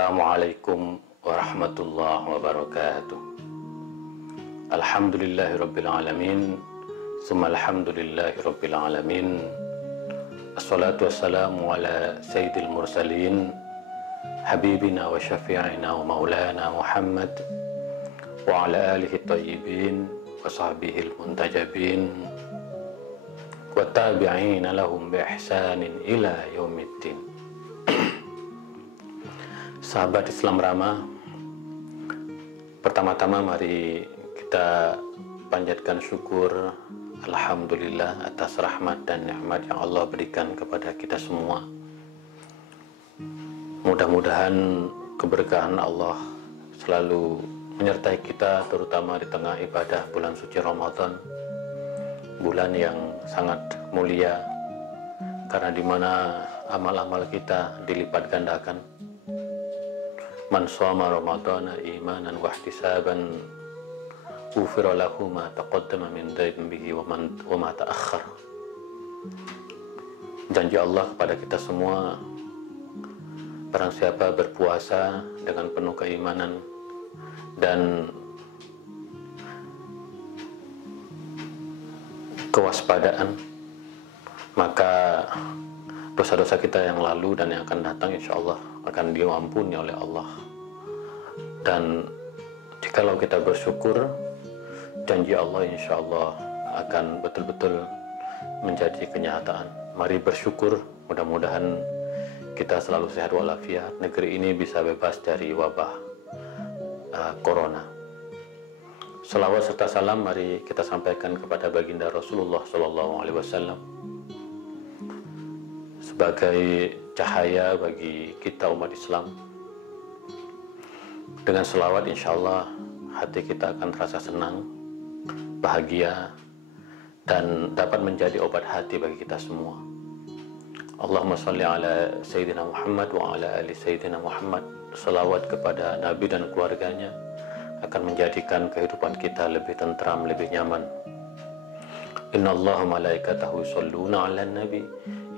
Assalamualaikum warahmatullahi wabarakatuh. Alhamdulillahirrabbilalamin. Summa alhamdulillahirrabbilalamin. Assalatu wassalamu ala sayyidil mursalin, habibina wa syafi'ina wa maulana Muhammad wa ala alihi tayyibin wa sahbihil muntajabin wa tabi'ina lahum bi ihsanin ila yaumiddin. Sahabat Islam Ramah, pertama-tama mari kita panjatkan syukur alhamdulillah atas rahmat dan nikmat yang Allah berikan kepada kita semua. Mudah-mudahan keberkahan Allah selalu menyertai kita, terutama di tengah ibadah bulan suci Ramadan, bulan yang sangat mulia, karena di mana amal-amal kita dilipat gandakan. Man shoma ramadhana imanan wa ihtisaban ghufira lahu ma taqaddama min dhanbihi wa ma ta'akhkhar. Janji Allah kepada kita semua, barang siapa berpuasa dengan penuh keimanan dan kewaspadaan, maka dosa-dosa kita yang lalu dan yang akan datang insya Allah akan diampuni oleh Allah. Dan jikalau kita bersyukur, janji Allah insya Allah akan betul-betul menjadi kenyataan. Mari bersyukur, mudah-mudahan kita selalu sehat walafiat, negeri ini bisa bebas dari wabah corona. Salawat serta salam mari kita sampaikan kepada baginda Rasulullah SAW sebagai cahaya bagi kita umat Islam. Dengan selawat insya Allah hati kita akan terasa senang, bahagia, dan dapat menjadi obat hati bagi kita semua. Allahumma salli ala Sayyidina Muhammad wa ala ali Sayyidina Muhammad. Selawat kepada Nabi dan keluarganya akan menjadikan kehidupan kita lebih tentram, lebih nyaman. Inna Allah malaikatahu yusholluna ala nabi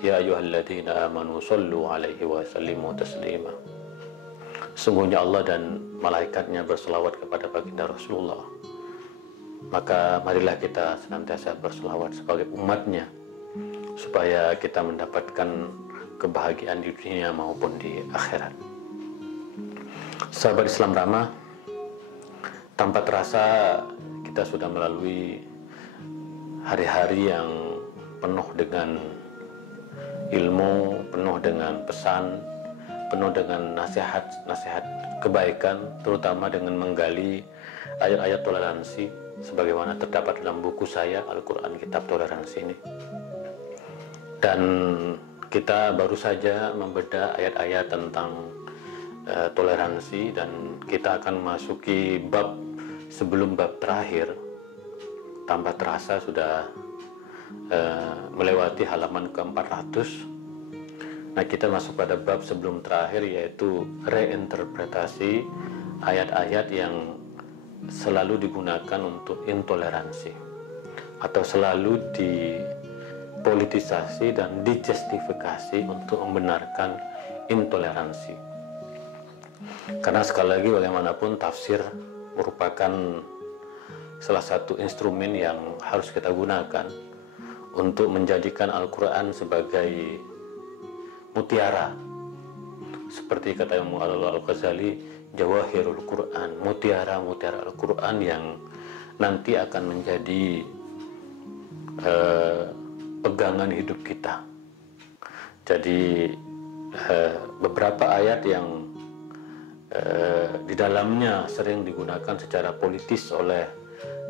ya ayyuhalladzina amanu shollu alaihi wa sallimu taslima. Sungguhnya Allah dan malaikatnya berselawat kepada baginda Rasulullah. Maka marilah kita senantiasa berselawat sebagai umatnya, supaya kita mendapatkan kebahagiaan di dunia maupun di akhirat. Sahabat Islam Ramah, tanpa terasa kita sudah melalui hari-hari yang penuh dengan ilmu, penuh dengan pesan, penuh dengan nasihat-nasihat kebaikan, terutama dengan menggali ayat-ayat toleransi sebagaimana terdapat dalam buku saya Al-Quran Kitab Toleransi ini. Dan kita baru saja membedah ayat-ayat tentang toleransi, dan kita akan memasuki bab sebelum bab terakhir. Tanpa terasa sudah melewati halaman ke-400. Nah, kita masuk pada bab sebelum terakhir, yaitu reinterpretasi ayat-ayat yang selalu digunakan untuk intoleransi atau selalu dipolitisasi dan dijustifikasi untuk membenarkan intoleransi. Karena sekali lagi bagaimanapun tafsir merupakan salah satu instrumen yang harus kita gunakan untuk menjadikan Al-Quran sebagai mutiara, seperti kata Imam Al-Ghazali, Jawahirul Quran, mutiara-mutiara Al-Quran yang nanti akan menjadi pegangan hidup kita. Jadi beberapa ayat yang di dalamnya sering digunakan secara politis oleh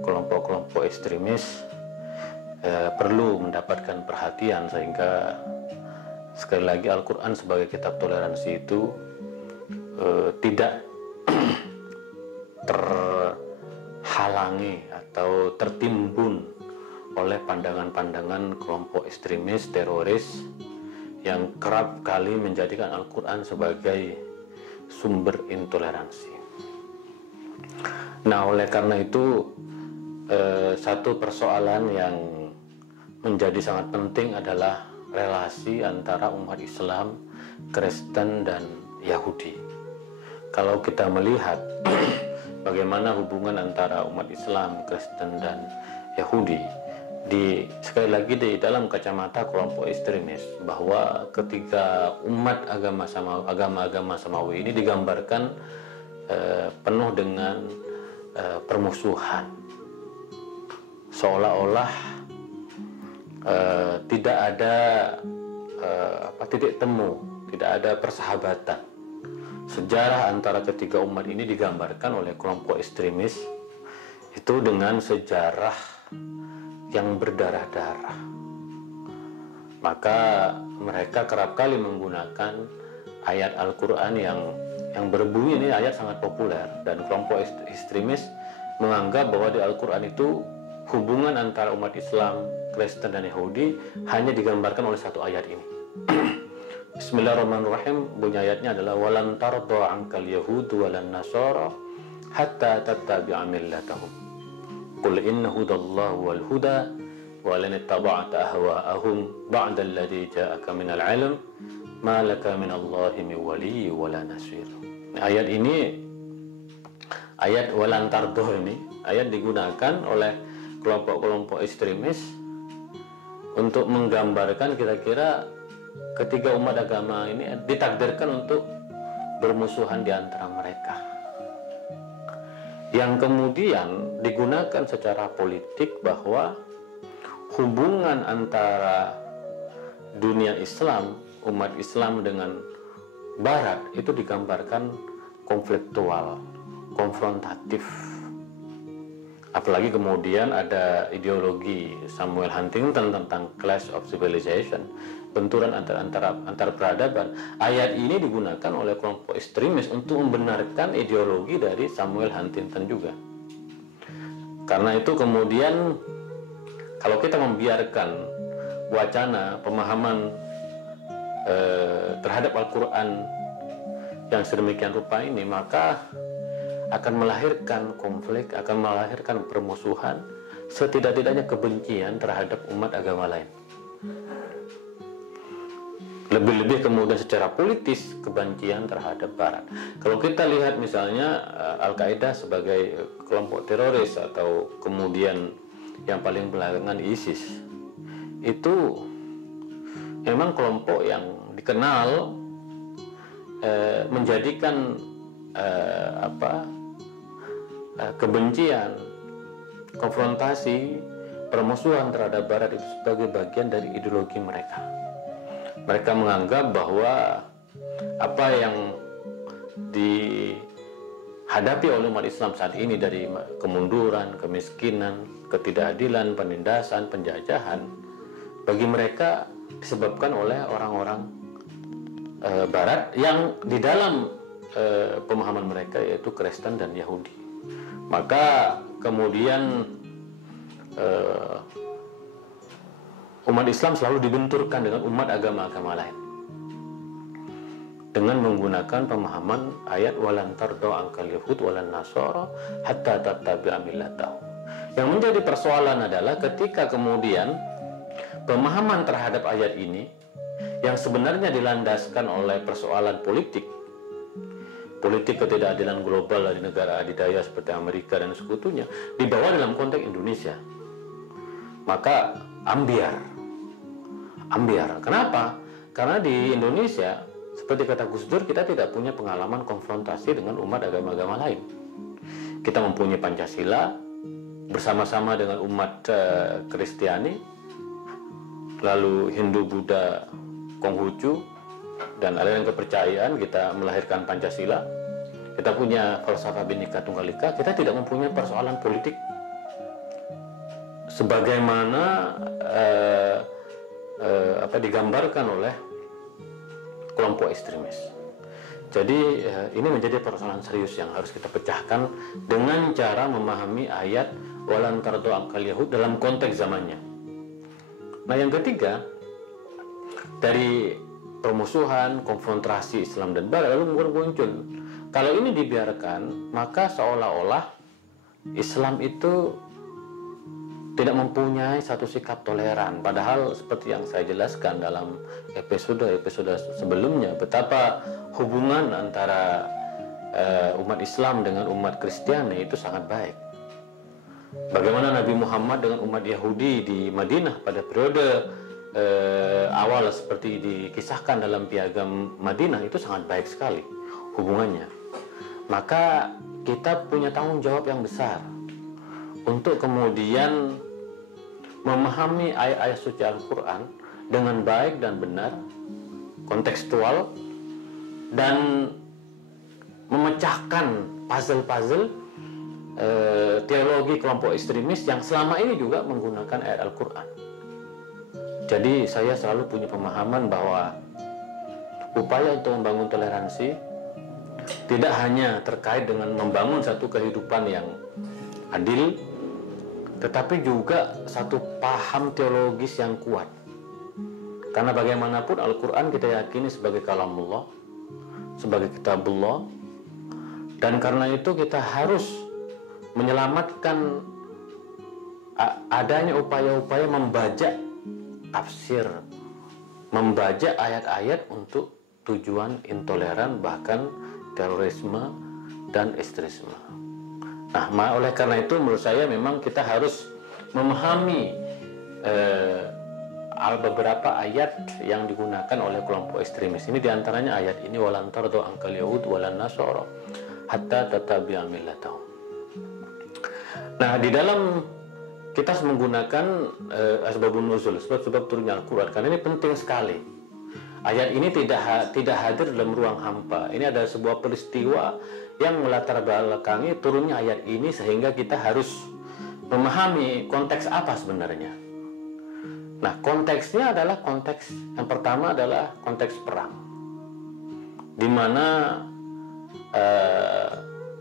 kelompok-kelompok ekstremis perlu mendapatkan perhatian, sehingga sekali lagi Al-Quran sebagai kitab toleransi itu tidak terhalangi atau tertimbun oleh pandangan-pandangan kelompok ekstremis, teroris yang kerap kali menjadikan Al-Quran sebagai sumber intoleransi. Nah, oleh karena itu satu persoalan yang menjadi sangat penting adalah relasi antara umat Islam, Kristen, dan Yahudi. kalau kita melihat bagaimana hubungan antara umat Islam, Kristen, dan Yahudi, sekali lagi di dalam kacamata kelompok ekstremis, bahwa ketika umat agama-agama samawi ini digambarkan penuh dengan permusuhan, seolah-olah tidak ada titik temu, tidak ada persahabatan. Sejarah antara ketiga umat ini digambarkan oleh kelompok ekstremis itu dengan sejarah yang berdarah-darah. Maka mereka kerap kali menggunakan ayat Al-Quran yang berbunyi, ini ayat sangat populer, dan kelompok ekstremis menganggap bahwa di Al-Quran itu hubungan antara umat Islam, Kristen, dan Yahudi hanya digambarkan oleh satu ayat ini. Bismillahirrahmanirrahim. Bunyi ayatnya adalah walan tarda ankal yahudu walan nasara hatta tattabi'a millatahum qul inna hudallahu wal huda walan ittaba'ta ahwa'ahum ba'da alladhi ja'aka minal ilm ma laka minallahi min waliyyi wala nasir. Ayat ini, ayat walan tarda ini, ayat digunakan oleh kelompok-kelompok ekstremis untuk menggambarkan kira-kira ketiga umat agama ini ditakdirkan untuk bermusuhan di antara mereka, yang kemudian digunakan secara politik bahwa hubungan antara dunia Islam, umat Islam dengan Barat itu digambarkan konfliktual, konfrontatif. Apalagi kemudian ada ideologi Samuel Huntington tentang Clash of Civilization, benturan antar peradaban. Ayat ini digunakan oleh kelompok ekstremis untuk membenarkan ideologi dari Samuel Huntington juga. Karena itu kemudian kalau kita membiarkan wacana pemahaman terhadap Al-Quran yang sedemikian rupa ini, maka akan melahirkan konflik, akan melahirkan permusuhan, setidak-tidaknya kebencian terhadap umat agama lain. Lebih-lebih kemudian secara politis kebencian terhadap Barat. Kalau kita lihat misalnya Al-Qaeda sebagai kelompok teroris, atau kemudian yang paling belakangan ISIS, itu memang kelompok yang dikenal menjadikan kebencian, konfrontasi, permusuhan terhadap Barat itu sebagai bagian dari ideologi mereka. Mereka menganggap bahwa apa yang dihadapi oleh umat Islam saat ini, dari kemunduran, kemiskinan, ketidakadilan, penindasan, penjajahan, bagi mereka disebabkan oleh orang-orang Barat yang di dalam pemahaman mereka yaitu Kristen dan Yahudi. Maka kemudian umat Islam selalu dibenturkan dengan umat agama-agama lain dengan menggunakan pemahaman ayat walan tardo angkal yahud walan nasara hatta tattabi'a millatahum. Yang menjadi persoalan adalah ketika kemudian pemahaman terhadap ayat ini yang sebenarnya dilandaskan oleh persoalan politik ketidakadilan global di negara adidaya seperti Amerika dan sekutunya dibawa dalam konteks Indonesia, maka ambiar. Kenapa? Karena di Indonesia, seperti kata Gus Dur, kita tidak punya pengalaman konfrontasi dengan umat agama-agama lain. Kita mempunyai Pancasila bersama-sama dengan umat Kristiani, lalu Hindu, Buddha, Konghucu, dan aliran kepercayaan. Kita melahirkan Pancasila. Kita punya falsafah Bhinneka Tunggal Ika. Kita tidak mempunyai persoalan politik sebagaimana digambarkan oleh kelompok ekstremis. Jadi ini menjadi persoalan serius yang harus kita pecahkan dengan cara memahami ayat walan tardo angkal yahud dalam konteks zamannya. Nah, yang ketiga, dari permusuhan, konfrontasi Islam dan Barat lalu muncul, kalau ini dibiarkan, maka seolah-olah Islam itu tidak mempunyai satu sikap toleran. Padahal seperti yang saya jelaskan dalam episode sebelumnya, betapa hubungan antara umat Islam dengan umat Kristiani itu sangat baik. Bagaimana Nabi Muhammad dengan umat Yahudi di Madinah pada periode awal seperti dikisahkan dalam Piagam Madinah, itu sangat baik sekali hubungannya. Maka kita punya tanggung jawab yang besar untuk kemudian memahami ayat-ayat suci Al-Quran dengan baik dan benar, kontekstual, dan memecahkan puzzle-puzzle teologi kelompok ekstremis yang selama ini juga menggunakan ayat Al-Quran. Jadi saya selalu punya pemahaman bahwa upaya untuk membangun toleransi tidak hanya terkait dengan membangun satu kehidupan yang adil, tetapi juga satu paham teologis yang kuat. Karena bagaimanapun Al-Quran kita yakini sebagai kalamullah, sebagai kitabullah, dan karena itu kita harus menyelamatkan adanya upaya-upaya membajak tafsir, membajak ayat-ayat untuk tujuan intoleran, bahkan terorisme dan ekstremisme. Nah, oleh karena itu menurut saya memang kita harus memahami beberapa ayat yang digunakan oleh kelompok ekstremis ini, diantaranya ayat ini, walan tardu ankal yahud walan nasara hatta tattabi'a millatahum. Nah, di dalam kita harus menggunakan asbabun nuzul, sebab-sebab turunnya Al-Quran, karena ini penting sekali. Ayat ini tidak hadir dalam ruang hampa. Ini adalah sebuah peristiwa yang melatar belakangi turunnya ayat ini, sehingga kita harus memahami konteks apa sebenarnya. Nah, konteksnya adalah konteks yang pertama adalah konteks perang, di mana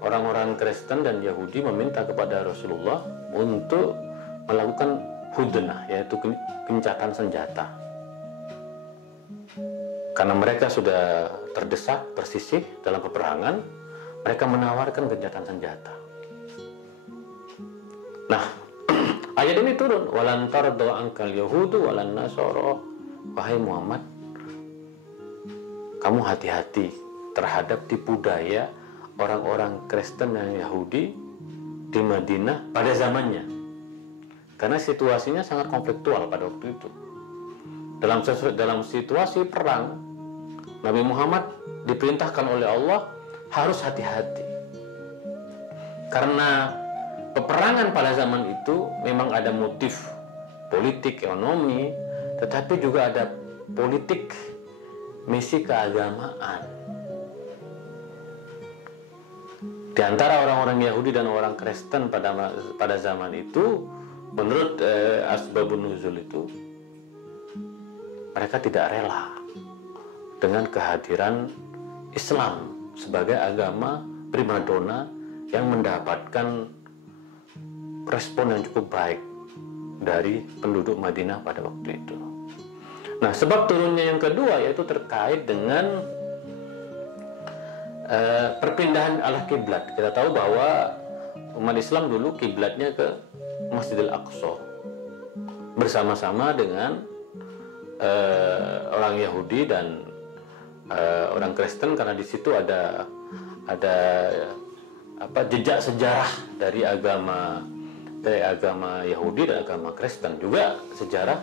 orang-orang Kristen dan Yahudi meminta kepada Rasulullah untuk melakukan hudnah, yaitu gencatan senjata. Karena mereka sudah terdesak, tersisih dalam peperangan, mereka menawarkan gencatan senjata. Nah, ayat ini turun, walan tardu ankal yahudu walan nasara. Wahai Muhammad, kamu hati-hati terhadap tipu daya orang-orang Kristen dan Yahudi di Madinah pada zamannya, karena situasinya sangat konfliktual pada waktu itu. Dalam situasi perang, Nabi Muhammad diperintahkan oleh Allah harus hati-hati, karena peperangan pada zaman itu memang ada motif politik, ekonomi, tetapi juga ada politik misi keagamaan. Di antara orang-orang Yahudi dan orang Kristen pada zaman itu, menurut asbabun nuzul itu, mereka tidak rela dengan kehadiran Islam sebagai agama primadona yang mendapatkan respon yang cukup baik dari penduduk Madinah pada waktu itu. Nah, sebab turunnya yang kedua yaitu terkait dengan perpindahan arah kiblat. Kita tahu bahwa umat Islam dulu kiblatnya ke Masjidil Aqsa bersama-sama dengan orang Yahudi dan orang Kristen, karena di situ ada jejak sejarah dari agama Yahudi dan agama Kristen, juga sejarah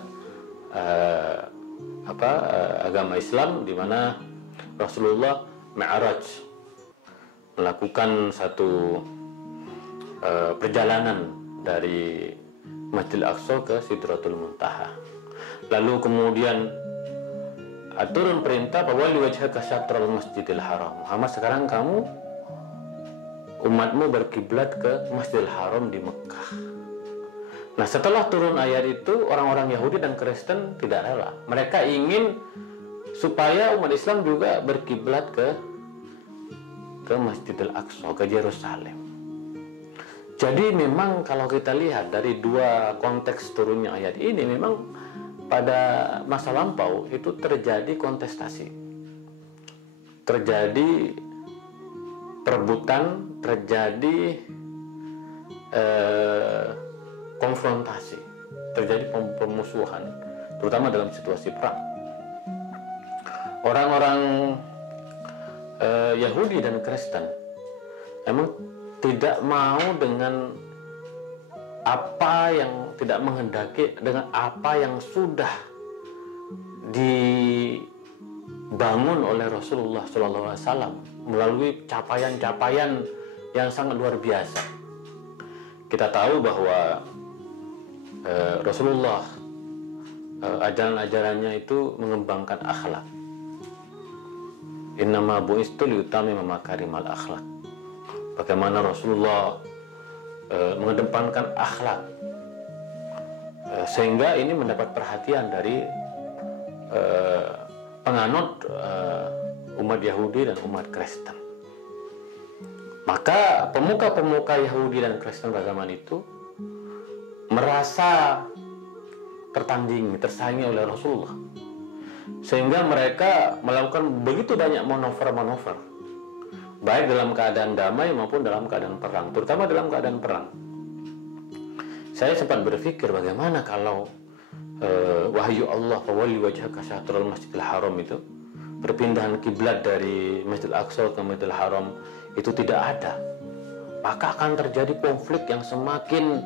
agama Islam, di mana Rasulullah Mi'raj melakukan satu perjalanan dari Masjidil Aqsa ke Sidratul Muntaha. Lalu kemudian turun perintah bahwa liwajhaka syatral Masjidil Haram. Muhammad, sekarang kamu umatmu berkiblat ke Masjidil Haram di Mekah. Nah, setelah turun ayat itu, orang-orang Yahudi dan Kristen tidak rela. Mereka ingin supaya umat Islam juga berkiblat ke Masjidil Aqsa, ke Yerusalem. Jadi memang kalau kita lihat dari dua konteks turunnya ayat ini, memang pada masa lampau itu terjadi kontestasi, terjadi perebutan, terjadi konfrontasi, terjadi permusuhan, terutama dalam situasi perang. Orang-orang Yahudi dan Kristen memang tidak mau dengan apa yang tidak menghendaki, dengan apa yang sudah dibangun oleh Rasulullah SAW melalui capaian-capaian yang sangat luar biasa. Kita tahu bahwa Rasulullah ajaran-ajarannya itu mengembangkan akhlak. Innama bu'istu liyutammima makarimal akhlak. Bagaimana Rasulullah mengedepankan akhlak, sehingga ini mendapat perhatian dari penganut umat Yahudi dan umat Kristen. Maka pemuka-pemuka Yahudi dan Kristen pada zaman itu merasa tertandingi, tersaingi oleh Rasulullah, sehingga mereka melakukan begitu banyak manuver-manuver, baik dalam keadaan damai maupun dalam keadaan perang, terutama dalam keadaan perang. Saya sempat berpikir bagaimana kalau wahyu Allah fawalli wajhaka syatrul masjidil haram itu, perpindahan kiblat dari Masjidil Aqsa ke Masjidil Haram itu tidak ada, maka akan terjadi konflik yang semakin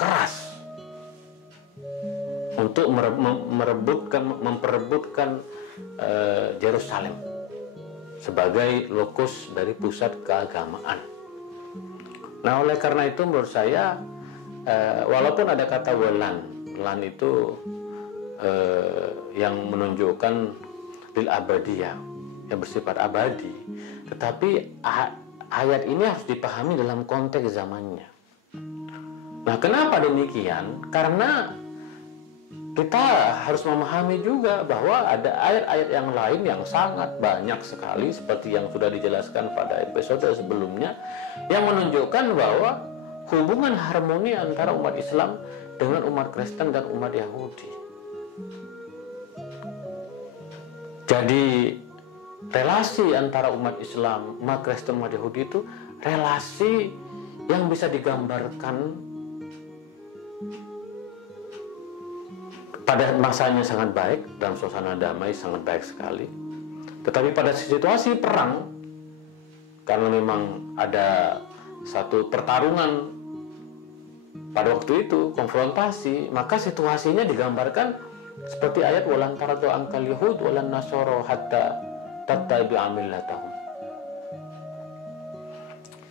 keras untuk memperebutkan Yerusalem sebagai lokus dari pusat keagamaan. Nah, oleh karena itu menurut saya, walaupun ada kata lan itu yang menunjukkan lil abadiyah, yang bersifat abadi, tetapi ayat ini harus dipahami dalam konteks zamannya. Nah, kenapa demikian? Karena kita harus memahami juga bahwa ada ayat-ayat yang lain yang sangat banyak sekali, seperti yang sudah dijelaskan pada episode sebelumnya, yang menunjukkan bahwa hubungan harmoni antara umat Islam dengan umat Kristen dan umat Yahudi. Jadi relasi antara umat Islam, umat Kristen, umat Yahudi itu relasi yang bisa digambarkan pada masanya sangat baik, dalam suasana damai sangat baik sekali. Tetapi pada situasi perang, karena memang ada satu pertarungan pada waktu itu, konfrontasi, maka situasinya digambarkan seperti ayat walan taradu ankal yahud walan nasoro hatta tattabi'a millatahum.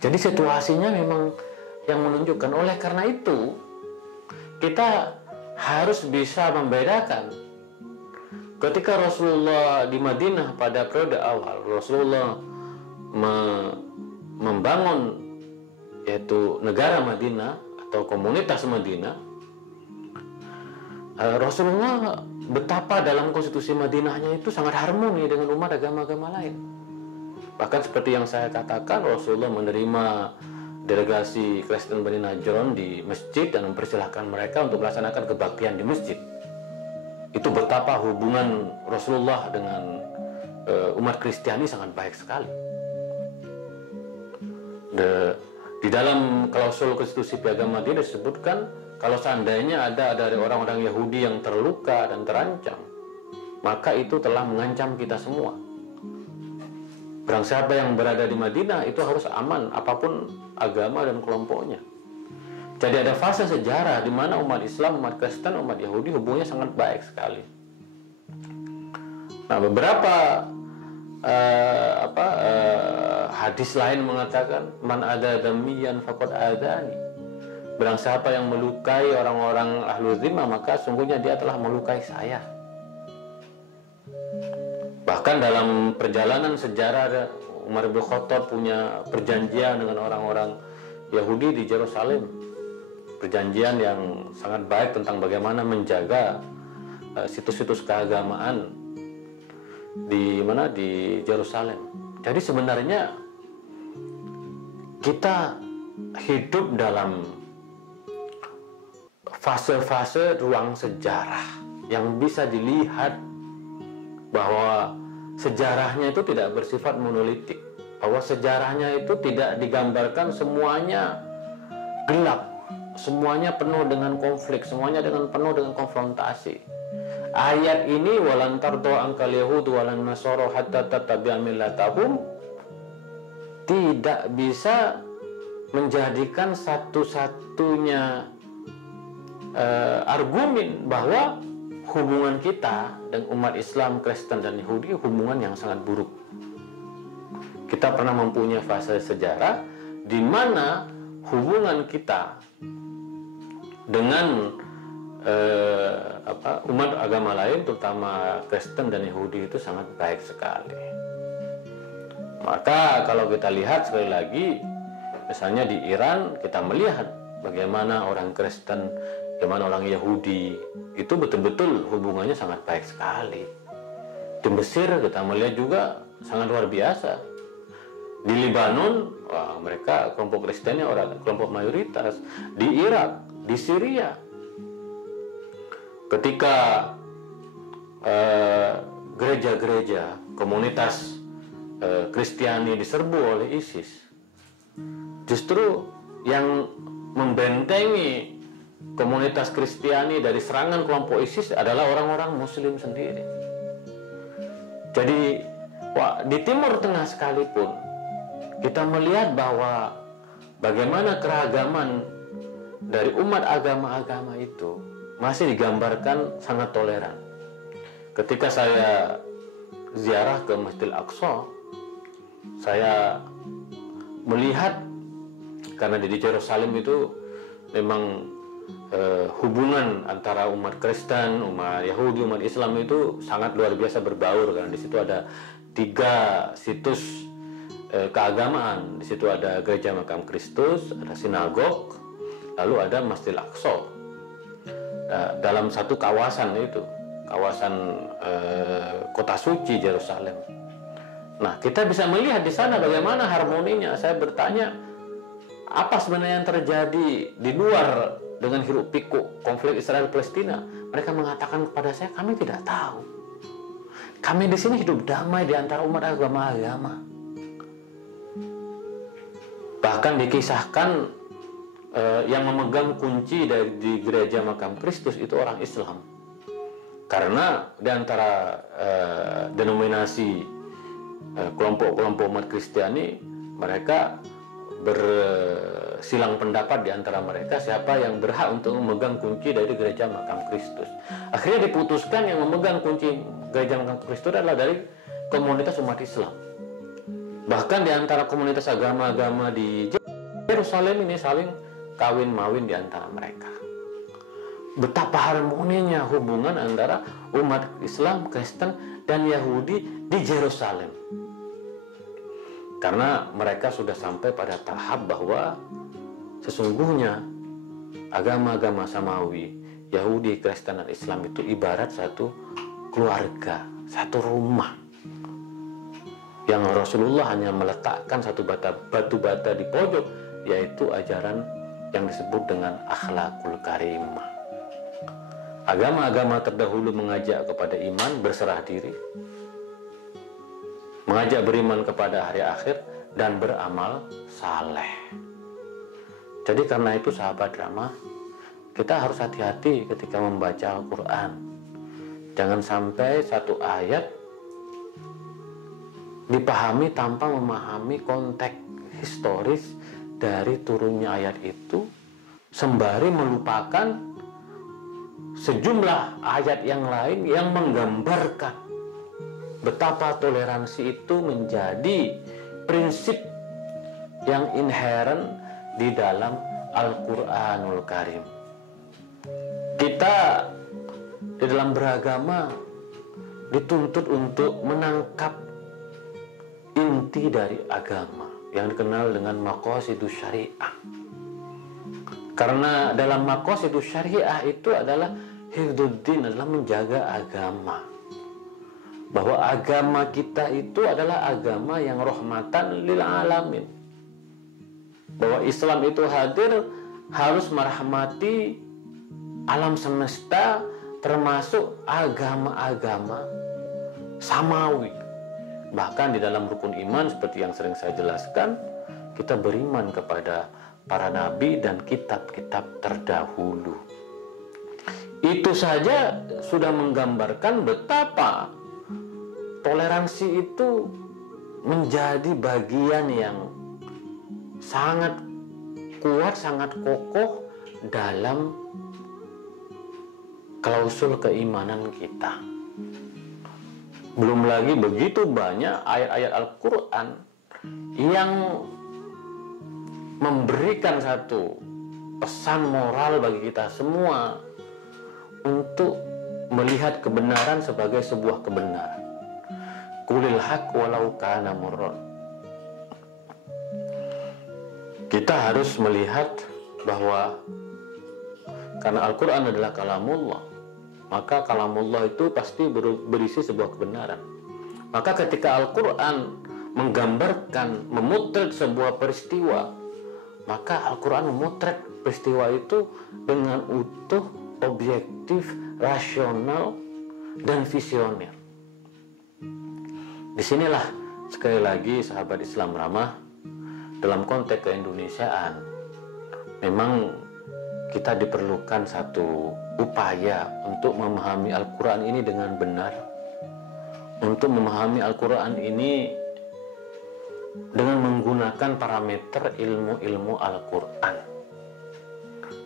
Jadi situasinya memang yang menunjukkan. Oleh karena itu kita harus bisa membedakan ketika Rasulullah di Madinah pada periode awal, Rasulullah membangun yaitu negara Madinah atau komunitas Madinah. Rasulullah betapa dalam konstitusi Madinahnya itu sangat harmoni dengan umat agama-agama lain. Bahkan seperti yang saya katakan, Rasulullah menerima delegasi Kristen Bani Najran di masjid dan mempersilahkan mereka untuk melaksanakan kebaktian di masjid. Itu betapa hubungan Rasulullah dengan umat Kristiani sangat baik sekali. Di dalam klausul konstitusi piagam Madinah disebutkan kalau seandainya ada dari orang-orang Yahudi yang terluka dan terancam, maka itu telah mengancam kita semua. Barang siapa yang berada di Madinah itu harus aman, apapun agama dan kelompoknya. Jadi ada fase sejarah di mana umat Islam, umat Kristen, umat Yahudi hubungannya sangat baik sekali. Nah, beberapa hadis lain mengatakan man ada damiyan faqad adani. Barang siapa yang melukai orang-orang ahlu zimmah, maka sungguhnya dia telah melukai saya. Bahkan dalam perjalanan sejarah, Umar bin Khattab punya perjanjian dengan orang-orang Yahudi di Yerusalem. Perjanjian yang sangat baik tentang bagaimana menjaga situs-situs keagamaan di Yerusalem. Jadi sebenarnya kita hidup dalam fase-fase ruang sejarah yang bisa dilihat bahwa sejarahnya itu tidak bersifat monolitik, bahwa sejarahnya itu tidak digambarkan semuanya gelap, semuanya penuh dengan konflik, semuanya penuh dengan konfrontasi. Ayat ini walan tardo angkal yahud walan nasoro hatta tattabi'a millatahum tidak bisa menjadikan satu-satunya argumen bahwa hubungan kita dengan umat Islam, Kristen, dan Yahudi hubungan yang sangat buruk. Kita pernah mempunyai fase sejarah di mana hubungan kita dengan umat agama lain, terutama Kristen dan Yahudi, itu sangat baik sekali. Maka kalau kita lihat sekali lagi, misalnya di Iran, kita melihat bagaimana orang Kristen, bagaimana orang Yahudi itu betul-betul hubungannya sangat baik sekali. Di Mesir kita melihat juga sangat luar biasa. Di Lebanon, wah, mereka kelompok Kristennya kelompok mayoritas. Di Irak, di Syria, ketika gereja-gereja komunitas Kristiani diserbu oleh ISIS, justru yang membentengi komunitas Kristiani dari serangan kelompok ISIS adalah orang-orang Muslim sendiri. Jadi, di Timur Tengah sekalipun kita melihat bahwa bagaimana keragaman dari umat agama-agama itu masih digambarkan sangat toleran. Ketika saya ziarah ke Masjidil Aqsa, saya melihat, karena di Yerusalem itu memang hubungan antara umat Kristen, umat Yahudi, umat Islam itu sangat luar biasa berbaur, karena di situ ada 3 situs keagamaan. Di situ ada gereja makam Kristus, ada sinagog, lalu ada Masjidil Aqsa. Dalam satu kawasan itu, kawasan kota suci Yerusalem. Nah, kita bisa melihat di sana bagaimana harmoninya. Saya bertanya, apa sebenarnya yang terjadi di luar dengan hiruk pikuk konflik Israel Palestina? Mereka mengatakan kepada saya, kami tidak tahu. Kami di sini hidup damai di antara umat agama-agama. Bahkan dikisahkan yang memegang kunci di gereja makam Kristus itu orang Islam. Karena di antara denominasi kelompok-kelompok umat Kristiani, mereka bersilang pendapat di antara mereka siapa yang berhak untuk memegang kunci dari gereja makam Kristus. Akhirnya diputuskan yang memegang kunci gereja makam Kristus adalah dari komunitas umat Islam. Bahkan di antara komunitas agama-agama di Yerusalem ini saling kawin-mawin di antara mereka. Betapa harmoninya hubungan antara umat Islam, Kristen, dan Yahudi di Yerusalem. Karena mereka sudah sampai pada tahap bahwa sesungguhnya agama-agama samawi, Yahudi, Kristen, dan Islam itu ibarat satu keluarga, satu rumah. Yang Rasulullah hanya meletakkan satu batu bata di pojok, yaitu ajaran yang disebut dengan akhlakul karimah. Agama-agama terdahulu mengajak kepada iman, berserah diri, mengajak beriman kepada hari akhir, dan beramal saleh. Jadi karena itu sahabat Rama, kita harus hati-hati ketika membaca Al-Quran. Jangan sampai satu ayat dipahami tanpa memahami konteks historis dari turunnya ayat itu, sembari melupakan sejumlah ayat yang lain yang menggambarkan betapa toleransi itu menjadi prinsip yang inheren di dalam Al-Quranul Karim. Kita di dalam beragama dituntut untuk menangkap inti dari agama yang dikenal dengan maqasidus syariah. Karena dalam maqasidus syariah itu adalah hifdzuddin, adalah menjaga agama. Bahwa agama kita itu adalah agama yang rahmatan lil alamin. Bahwa Islam itu hadir harus merahmati alam semesta, termasuk agama-agama samawi. Bahkan di dalam rukun iman seperti yang sering saya jelaskan, kita beriman kepada para nabi dan kitab-kitab terdahulu. Itu saja sudah menggambarkan betapa toleransi itu menjadi bagian yang sangat kuat, sangat kokoh dalam klausul keimanan kita. Belum lagi begitu banyak ayat-ayat Al-Quran yang memberikan satu pesan moral bagi kita semua untuk melihat kebenaran sebagai sebuah kebenaran. Qulil haq walau kana murran. Kita harus melihat bahwa karena Al-Quran adalah kalamullah, maka kalamullah itu pasti berisi sebuah kebenaran. Maka ketika Al-Quran menggambarkan, memotret sebuah peristiwa, maka Al-Quran memotret peristiwa itu dengan utuh, objektif, rasional, dan visioner. Disinilah sekali lagi sahabat Islam ramah, dalam konteks keindonesiaan memang kita diperlukan satu upaya untuk memahami Al-Quran ini dengan benar, untuk memahami Al-Quran ini dengan menggunakan parameter ilmu-ilmu Al-Quran.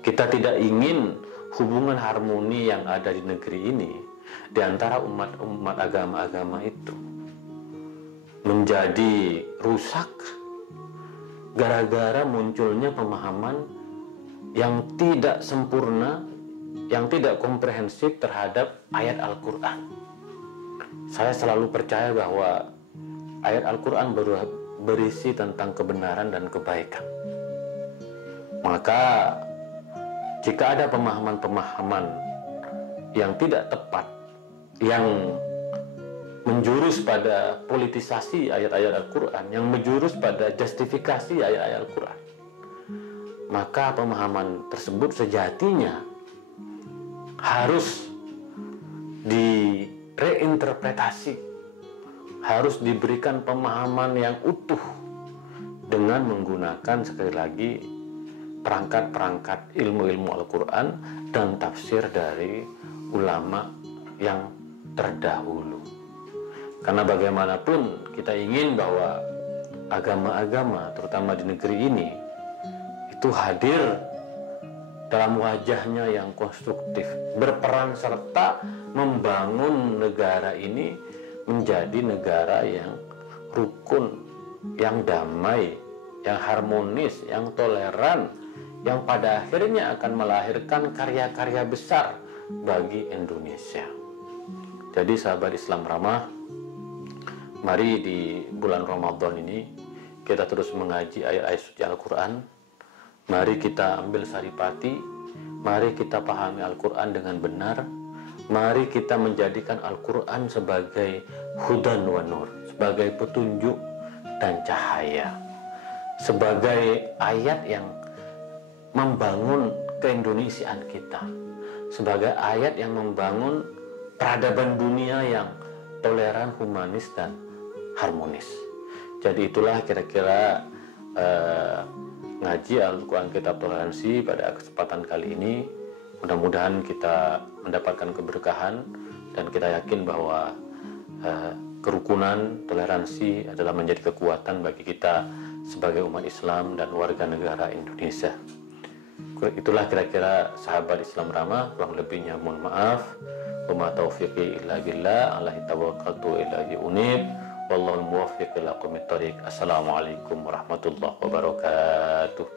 Kita tidak ingin hubungan harmoni yang ada di negeri ini di antara umat-umat agama-agama itu menjadi rusak gara-gara munculnya pemahaman yang tidak sempurna, yang tidak komprehensif terhadap ayat Al-Quran. Saya selalu percaya bahwa ayat Al-Quran berisi tentang kebenaran dan kebaikan. Maka jika ada pemahaman-pemahaman yang tidak tepat, yang menjurus pada politisasi ayat-ayat Al-Quran, yang menjurus pada justifikasi ayat-ayat Al-Quran, maka pemahaman tersebut sejatinya harus direinterpretasi, harus diberikan pemahaman yang utuh dengan menggunakan sekali lagi perangkat-perangkat ilmu-ilmu Al-Quran dan tafsir dari ulama yang terdahulu. Karena bagaimanapun kita ingin bahwa agama-agama terutama di negeri ini itu hadir dalam wajahnya yang konstruktif, berperan serta membangun negara ini menjadi negara yang rukun, yang damai, yang harmonis, yang toleran, yang pada akhirnya akan melahirkan karya-karya besar bagi Indonesia. Jadi sahabat Islam ramah, mari di bulan Ramadan ini kita terus mengaji ayat-ayat suci Al-Quran. Mari kita ambil saripati, mari kita pahami Al-Quran dengan benar, mari kita menjadikan Al-Quran sebagai hudan wa nur, sebagai petunjuk dan cahaya, sebagai ayat yang membangun keindonesiaan kita, sebagai ayat yang membangun peradaban dunia yang toleran, humanis, dan harmonis. Jadi itulah kira-kira ngaji Al-Quran Kitab Toleransi pada kesempatan kali ini. Mudah-mudahan kita mendapatkan keberkahan dan kita yakin bahwa kerukunan, toleransi adalah menjadi kekuatan bagi kita sebagai umat Islam dan warga negara Indonesia. Itulah kira-kira sahabat Islam ramah, kurang lebihnya mohon maaf. Wa ma taufiqi illa billah, alaihi tawakkaltu ilaihi unib. Wallahul muwaffiq ila aqwamit thoriq. Assalamualaikum warahmatullahi wabarakatuh.